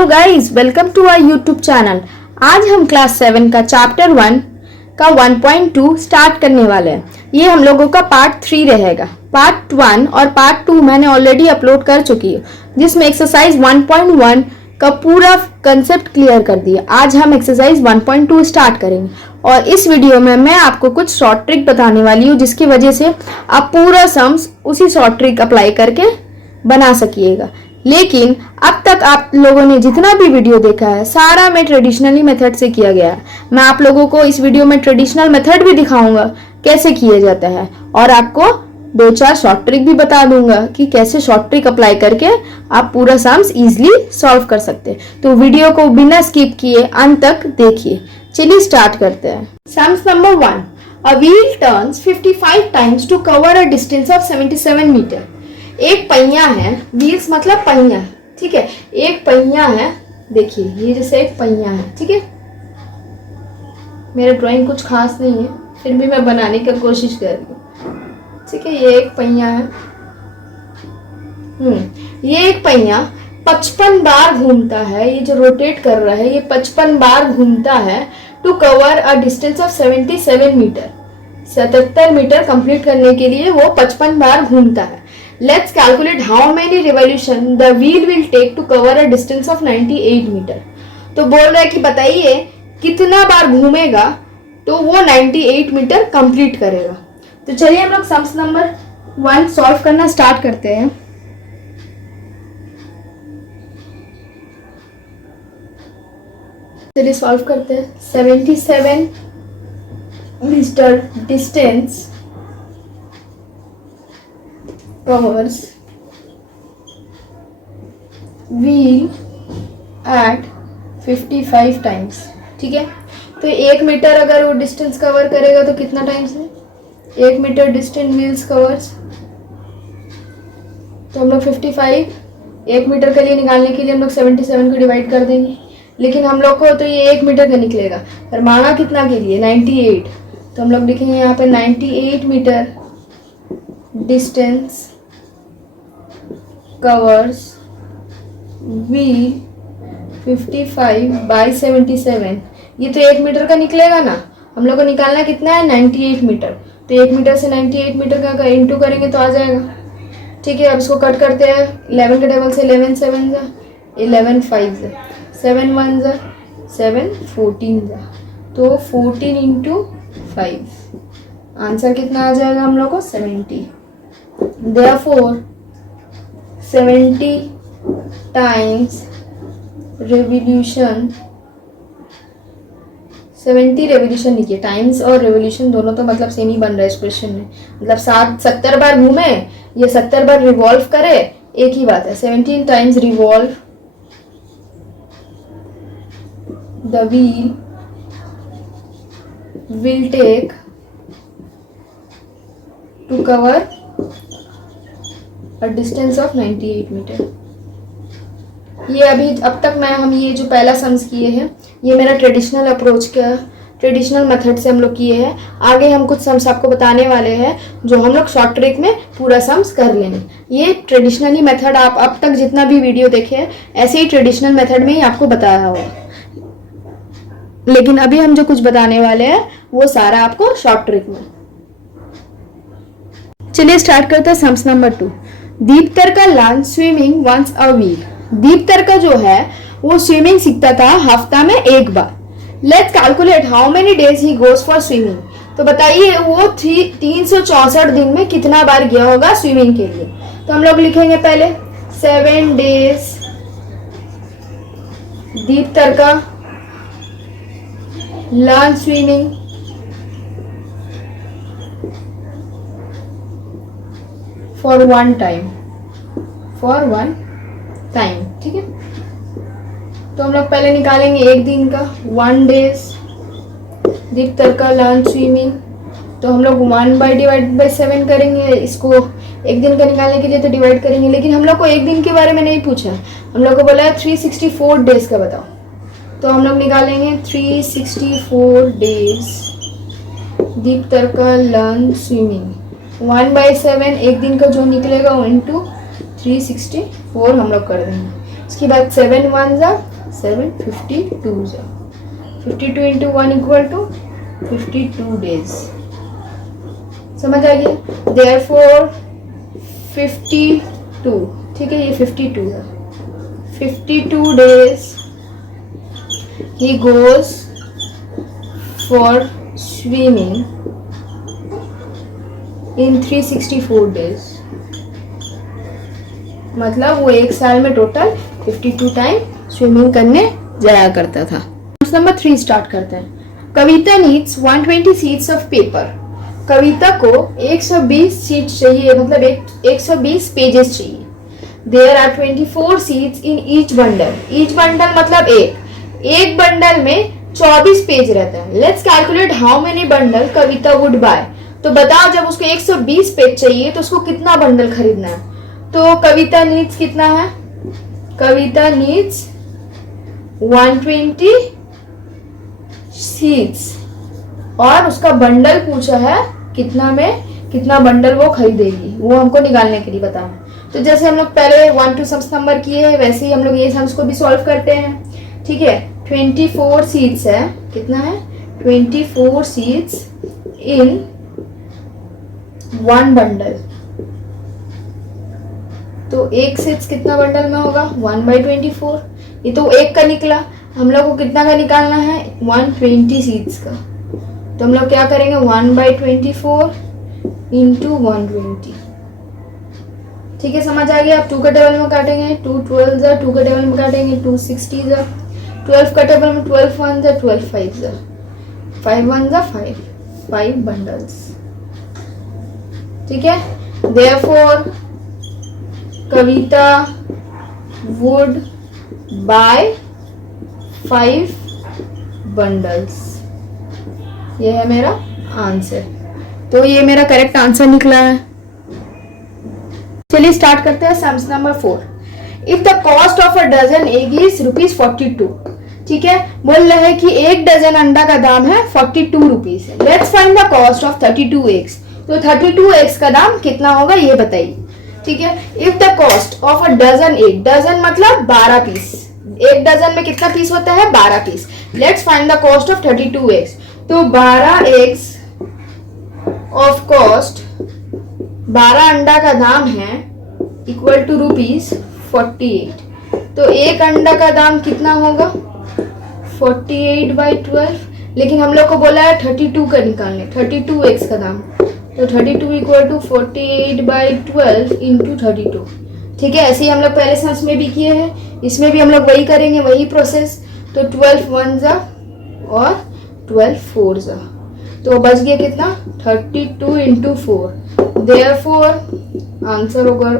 Hello guys, welcome to our YouTube channel. आज हम class 7 का चैप्टर 1 का 1.2 स्टार्ट करने वाले हैं। ये हम लोगों का पार्ट 3 रहेगा। पार्ट 1 और पार्ट 2 मैंने ऑलरेडी अपलोड कर चुकी हूँ, जिसमें एक्सरसाइज 1.1 का पूरा कंसेप्ट क्लियर कर दिया। आज हम एक्सरसाइज 1.2 स्टार्ट करेंगे और इस वीडियो में मैं आपको कुछ शॉर्ट ट्रिक बताने वाली हूँ, जिसकी वजह से आप पूरा सम्स उसी शॉर्ट ट्रिक अप्लाई करके बना सकिएगा। लेकिन अब तक आप लोगों ने जितना भी वीडियो देखा है, सारा में ट्रेडिशनली मेथड से किया गया है। मैं आप लोगों को इस वीडियो में ट्रेडिशनल मेथड भी दिखाऊंगा कैसे किया जाता है, और आपको 2-4 शॉर्ट ट्रिक भी बता दूंगा कि कैसे शॉर्ट ट्रिक अप्लाई करके आप पूरा सम्स इजीली सॉल्व कर सकते हैं। तो वीडियो को बिना स्किप किए अंत तक देखिए। चलिए स्टार्ट करते हैं। Sums number 1, a wheel turns 55 times to cover a distance of 77 metre. एक पहिया है, व्हील्स मतलब पहिया, ठीक है। एक पहिया है, देखिए ये जैसे एक पहिया है, ठीक है। मेरा ड्राइंग कुछ खास नहीं है, फिर भी मैं बनाने की कोशिश कर रही हूँ, ठीक है। ये एक पहिया है। ये एक पहिया 55 बार घूमता है। ये जो रोटेट कर रहा है, ये 55 बार घूमता है to cover a distance of 77 metre. 77 metre complete करने के लिए वो 55 बार घूमता है। Let's calculate how many revolution the wheel will take to cover a distance of 98 metre. तो बोल रहा है कि बताइए कितना बार घूमेगा तो वो 98 मीटर कंप्लीट करेगा। तो चलिए हम लोग सम्स नंबर 1 सॉल्व करना स्टार्ट करते हैं। चलिए सॉल्व करते हैं। 77 metre distance covers wheel at 55 times, ठीक है। तो 1 मीटर अगर वो डिस्टेंस कवर करेगा तो कितना टाइम्स है? 1 मीटर डिस्टेंस व्हील्स कवर्स, तो हम लोग 55 1 मीटर के लिए निकालने के लिए हम लोग 77 को डिवाइड कर देंगे। लेकिन हम लोग को तो ये 1 मीटर का निकलेगा, पर माना कितना के लिए? 98। तो हम लोग लिखेंगे यहाँ पे 98 metre distance covers wheel 55 by 77। ये तो 1 मीटर का निकलेगा ना। हम लोग को निकालना कितना है? 98 मीटर। तो 1 मीटर से 98 मीटर का इंटू करेंगे तो आ जाएगा, ठीक है। अब इसको कट करते हैं। 11 के टेबल से 11 7 जा 11 5 जा 7 1 जा 7 14 जा, तो 14 इंटू 5 आंसर कितना आ जाएगा हम लोग को? 70। Therefore 70 टाइम्स रेवोल्यूशन, 70 रेवोल्यूशन लिखिए। टाइम्स और रेवोल्यूशन दोनों तो मतलब सेम ही बन रहा है इस क्वेश्चन में। मतलब 70 बार घूमे, ये 70 बार रिवॉल्व करे, एक ही बात है। 17 times revolve the wheel will take to cover distance of 98 metre. ये अभी अब तक हम ये जो पहला सम्स किए हैं, ये मेरा ट्रेडिशनल अप्रोच का, ट्रेडिशनल मेथड से हम लोग किए हैं। आगे हम कुछ सम्स आपको बताने वाले हैं जो हम लोग शॉर्ट ट्रिक में पूरा सम्स कर लेंगे। ये ट्रेडिशनली मेथड आप अब तक जितना भी वीडियो देखे हैं, ऐसे ही ट्रेडिशनल मेथड में ही आपको बताया होगा। लेकिन अभी हम जो कुछ बताने वाले हैं वो सारा आपको शॉर्ट ट्रिक में। चलिए स्टार्ट करते हैं सम्स नंबर 2। दीपतर का learn swimming once a week. दीपतर का जो है वो स्विमिंग सीखता था हफ्ता में एक बार। Let's calculate how many days he goes for swimming. तो बताइए वो 364 दिन में कितना बार गया होगा स्विमिंग के लिए। तो हम लोग लिखेंगे पहले 7 डेज दीपतर का learn swimming for one time, ठीक है। तो हम लोग पहले निकालेंगे एक दिन का, 1 डेज दीपतर का लर्न स्विमिंग। तो हम लोग 1/7 करेंगे। इसको एक दिन का निकालने के लिए तो डिवाइड करेंगे, लेकिन हम लोग को एक दिन के बारे में नहीं पूछा। हम लोग को बोला है 364 डेज का बताओ। तो हम लोग निकालेंगे 364 डेज दीपतर का लर्न स्विमिंग। 1/7 एक दिन का जो निकलेगा वो इंटू 364 हम लोग कर देंगे। उसके बाद 7 1 जा 7, 52 जा 52 इंटू 1 इक्वल टू 52 डेज। समझ आ गया? देयरफॉर 52, ठीक है, ये 52 है। 52 days he goes for swimming in 364 days. मतलब वो एक साल में टोटल 52 टाइम स्विमिंग करने जाया करता था। नंबर 3 स्टार्ट करते हैं। Kavita needs 120 sheets of paper. Kavita को 120 शीट चाहिए, मतलब 120 पेजेस चाहिए। There are 24 sheets in each bundle. Each bundle मतलब एक बंडल में 24 पेज रहता है। Let's calculate how many bundle Kavita would buy. तो बताओ, जब उसको 120 पेज चाहिए तो उसको कितना बंडल खरीदना है? तो कविता नीड्स कितना है? कविता नीड्स 120 शीट्स और उसका बंडल पूछा है कितना में कितना बंडल वो खरीदेगी, वो हमको निकालने के लिए बताना है। तो जैसे हम लोग पहले 1 to सम्स नंबर किए हैं, वैसे ही हम लोग ये सम्स को भी सॉल्व करते हैं। ठीक है, 24 शीट्स है, कितना है? 24 शीट्स इन 1 बंडल। तो एक शीट्स कितना बंडल में होगा? 1/24। ये तो एक का निकला, हम लोग को कितना का निकालना है? 120 शीट्स का। तो हम लोग क्या करेंगे? 1/24 इंटू 120। ठीक है, समझ आ गया? आप 2 का टेबल में काटेंगे, 2 12 जा, 2 का टेबल में काटेंगे 2 60 जा, 12 का टेबल में 12 1 जा, 12 5 जा, 5 1 जा 5 बंडल्स। ठीक है, therefore Kavita would bye 5 bundles. ये है मेरा आंसर। तो ये मेरा करेक्ट आंसर निकला है। चलिए स्टार्ट करते हैं sums number 4। If the cost of a dozen egg is ₹42। ठीक है, बोल रहे हैं कि एक डजन अंडा का दाम है 42 रुपीज है। Let's find the cost of 32 eggs. तो 32 एग्स का दाम कितना होगा ये बताइए। ठीक है, if the cost of a dozen egg, dozen मतलब 12 पीस, एक डजन में कितना पीस होता है? 12 piece. Let's find the cost of 32 eggs. तो 12 एग्स ऑफ कॉस्ट, 12 अंडा का दाम है इक्वल टू ₹48। तो एक अंडा का दाम कितना होगा? 48/12। लेकिन हम लोग को बोला है 32 का निकालने, 32 एग्स का दाम। तो 32 इक्वल टू 48/12 इंटू 32। ठीक है, ऐसे ही हम लोग पहले सम्स में भी किए हैं, इसमें भी हम लोग वही करेंगे, वही प्रोसेस। तो 12 1 जा और 12 4 जा, तो बच गया कितना? 32 इंटू 4। देयरफॉर आंसर होगा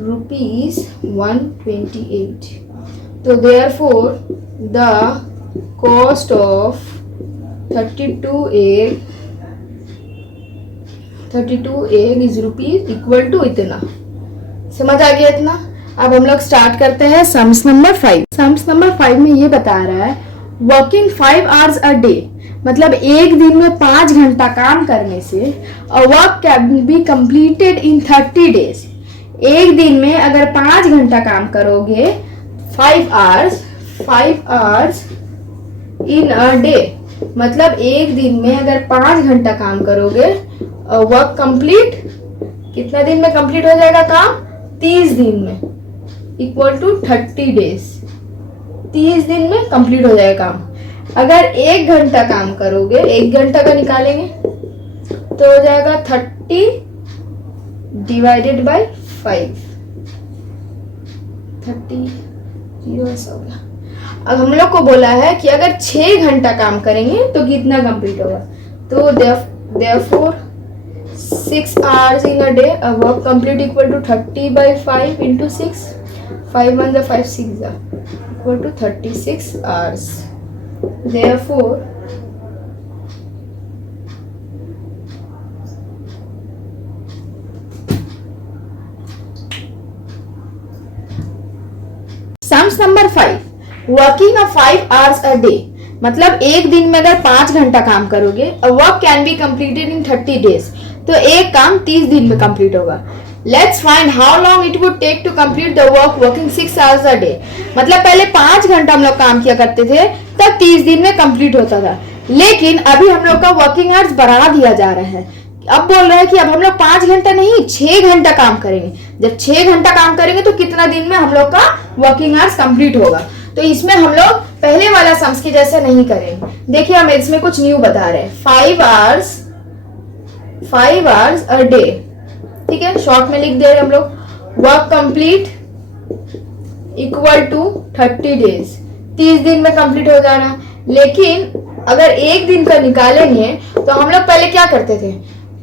₹128। तो therefore the cost of 32 egg is rupees equal to इतना। समझ आ गया इतना? अब हम लोग स्टार्ट करते हैं सम्स नंबर 5। सम्स नंबर 5 में ये बता रहा है वर्किंग 5 आवर्स अ डे, मतलब एक दिन में 5 घंटा काम करने से a work can be completed in 30 days. एक दिन में अगर 5 घंटा काम करोगे, 5 आवर्स इन अ डे, मतलब एक दिन में अगर 5 घंटा काम करोगे, वर्क कंप्लीट कितना दिन में कंप्लीट हो जाएगा काम? 30 दिन में, इक्वल टू 30 डेज। 30 दिन में कंप्लीट हो जाएगा काम। अगर 1 घंटा काम करोगे, 1 घंटा का निकालेंगे तो हो जाएगा 30 डिवाइडेड बाय 5, 30 ऐसा हो गया। अब हम लोग को बोला है कि अगर 6 घंटा काम करेंगे तो कितना कंप्लीट होगा? तो therefore 6 hours in a day, a work complete equal to 30/5 into 6, 5 1 5 6 equal to 36 hours. Therefore sums number 5, working a 5 hours a day, मतलब एक दिन में अगर 5 घंटा काम करोगे, a work can be completed in 30 days, तो एक काम 30 दिन में कंप्लीट होगा। Let's find how long it would take to complete the work working 6 hours a day. मतलब पहले 5 घंटा हम लोग काम किया करते थे, तब 30 दिन में कंप्लीट होता था, लेकिन अभी हम लोग का वर्किंग आवर्स बढ़ा दिया जा रहा है। अब बोल रहे हैं कि अब हम लोग 5 घंटा नहीं 6 घंटा काम करेंगे। जब 6 घंटा काम करेंगे तो कितना दिन में हम लोग का वर्किंग आवर्स कंप्लीट होगा। तो इसमें हम लोग पहले वाला सम्स के जैसे नहीं करेंगे। देखिए हम इसमें कुछ न्यू बता रहे हैं। 5 आवर्स अ डे, ठीक है, शॉर्ट में लिख दे रहे हम लोग। Work complete equal to 30 days, 30 दिन में कंप्लीट हो जाना। लेकिन अगर एक दिन का निकालेंगे तो हम लोग पहले क्या करते थे,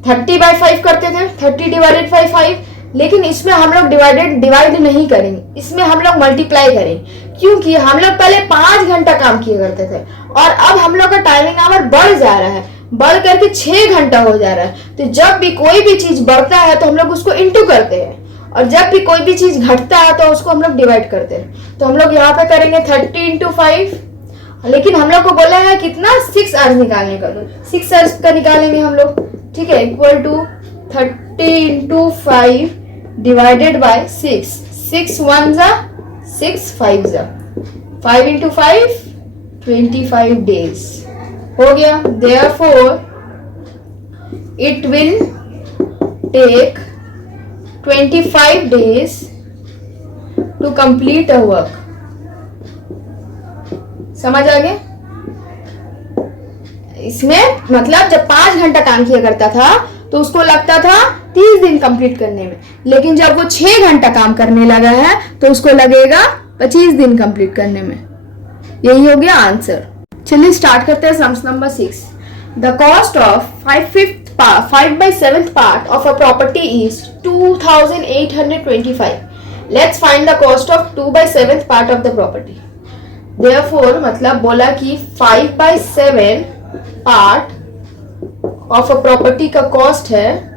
30/5 करते थे, 30 डिवाइडेड बाई 5। लेकिन इसमें हम लोग डिवाइड नहीं करेंगे, इसमें हम लोग मल्टीप्लाई करेंगे, क्योंकि हम लोग पहले 5 घंटा काम किया करते थे और अब हम लोग का टाइमिंग आवर बढ़ जा रहा है, बढ़ करके 6 घंटा हो जा रहा है। तो जब भी कोई भी चीज बढ़ता है तो हम लोग उसको इंटू करते हैं, और जब भी कोई भी चीज घटता है तो उसको हम लोग डिवाइड करते हैं। तो हम लोग यहाँ पे करेंगे 30 इंटू 5, लेकिन हम लोग को बोला है कितना 6 आवर्स निकालने का, 6 आवर्स का निकालेंगे हम लोग, ठीक है, equal to 30 into 5 divided by 6। 6 1 जा 6 5 जा 5 इंटू 5 25 डेज हो गया। Therefore it will take 25 days to complete a work। समझ आ गया? इसमें मतलब जब 5 घंटा काम किया करता था तो उसको लगता था 30 दिन कंप्लीट करने में, लेकिन जब वो 6 घंटा काम करने लगा है तो उसको लगेगा 25 दिन कंप्लीट करने में। यही हो गया आंसर। चलिए स्टार्ट करते हैं sums number 6। The cost of 5/7 part of a property is 2825। Let's find the cost of 2/7 part of the property. Therefore मतलब बोला कि 5/7 पार्ट ऑफ अ प्रॉपर्टी का कॉस्ट है,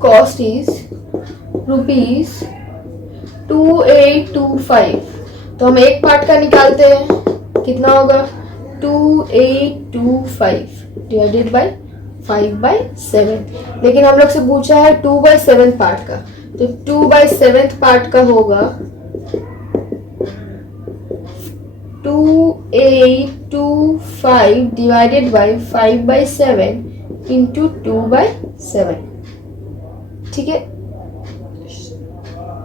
कॉस्ट इज ₹2825। तो हम एक पार्ट का निकालते हैं, कितना होगा 2825 डिवाइडेड बाय 5/7। लेकिन हम लोग से पूछा है 2/7 पार्ट का, तो 2/7 पार्ट का होगा 2825 डिवाइडेड बाय 5/7 इंटू 2/7। ठीक है,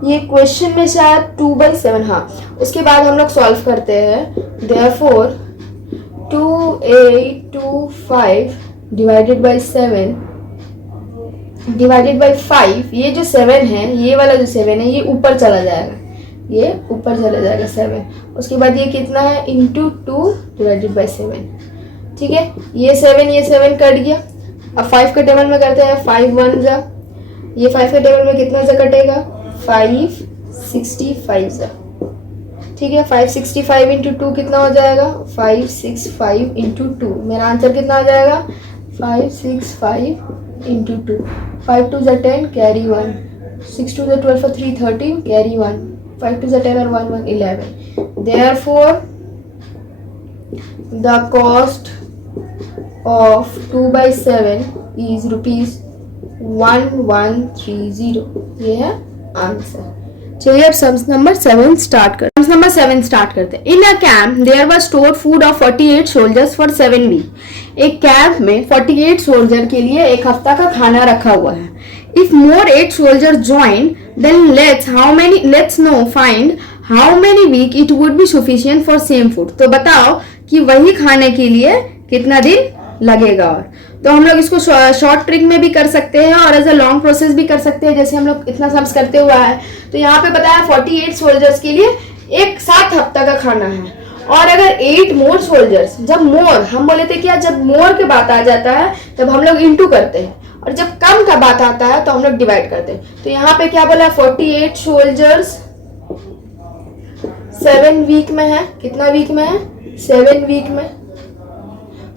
ये क्वेश्चन में शायद 2/7, हाँ। उसके बाद हम लोग सॉल्व करते हैं। Therefore 2825 divided by 7 divided by 5, ये जो 7 है, ये वाला जो 7 है ये ऊपर चला जाएगा, ये ऊपर चला जाएगा 7। उसके बाद ये कितना है इंटू 2 डिवाइडेड बाय 7। ठीक है, ये 7 कट गया। अब 5 के टेबल में करते हैं, 5 1 जा, ये 5 के टेबल में कितना से कटेगा 565 जा। ठीक है, 565 इंटू 2 कितना हो जाएगा 565 इंटू 2। मेरा आंसर कितना हो जाएगा 565 इंटू 2। 5 2 जा 10 कैरी 1, 6 2 जा 12 for 3 13 कैरी 1, 5 2 जा 10 और 1 1 11। Therefore the cost of 2/7 is ₹1130। ये है आंसर। चलिए अब सम्स नंबर 7 स्टार्ट करते हैं। सम्स नंबर 7 स्टार्ट करते हैं। In a camp there was stored food of 48 soldiers for 7 week. एक कैंप में 48 सोल्जर के लिए एक हफ्ता का खाना रखा हुआ है। If more 8 soldier join then let's find how many week it would be sufficient for same food. तो बताओ कि वही खाने के लिए कितना दिन लगेगा। और तो हम लोग इसको शॉर्ट ट्रिक में भी कर सकते हैं और एज अ लॉन्ग प्रोसेस भी कर सकते हैं, जैसे हम लोग इतना सम्स करते हुआ है। तो यहाँ पे बताया 48 सोल्जर्स के लिए एक 7 हफ्ता का खाना है। और अगर 8 मोर सोल्जर्स, जब मोर हम बोले थे क्या, जब मोर की बात आ जाता है तब हम लोग इंटू करते हैं, और जब कम का बात आता है तो हम लोग डिवाइड करते हैं। तो यहाँ पे क्या बोला 48 सोल्जर्स 7 वीक में है। कितना वीक में है 7 वीक में।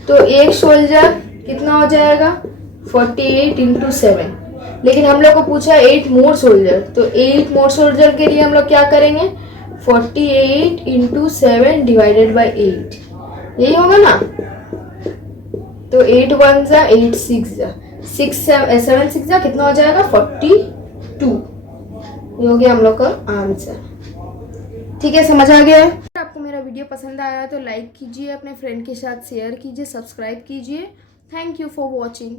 तो एक सोल्जर कितना हो जाएगा 48 इंटू 7। लेकिन हम लोग को पूछा 8 मोर सोल्जर, तो 8 मोर सोल्जर के लिए हम लोग क्या करेंगे 48 इंटू 7 डिवाइडेड बाई 8, यही होगा ना। तो 8 1 जा 8 6 जा 7 6 कितना हो जाएगा 42। ये हो गया हम लोग का आंसर। ठीक है, समझ आ गया है। अगर आपको मेरा वीडियो पसंद आया तो लाइक कीजिए, अपने फ्रेंड के साथ शेयर कीजिए, सब्सक्राइब कीजिए। Thank you for watching.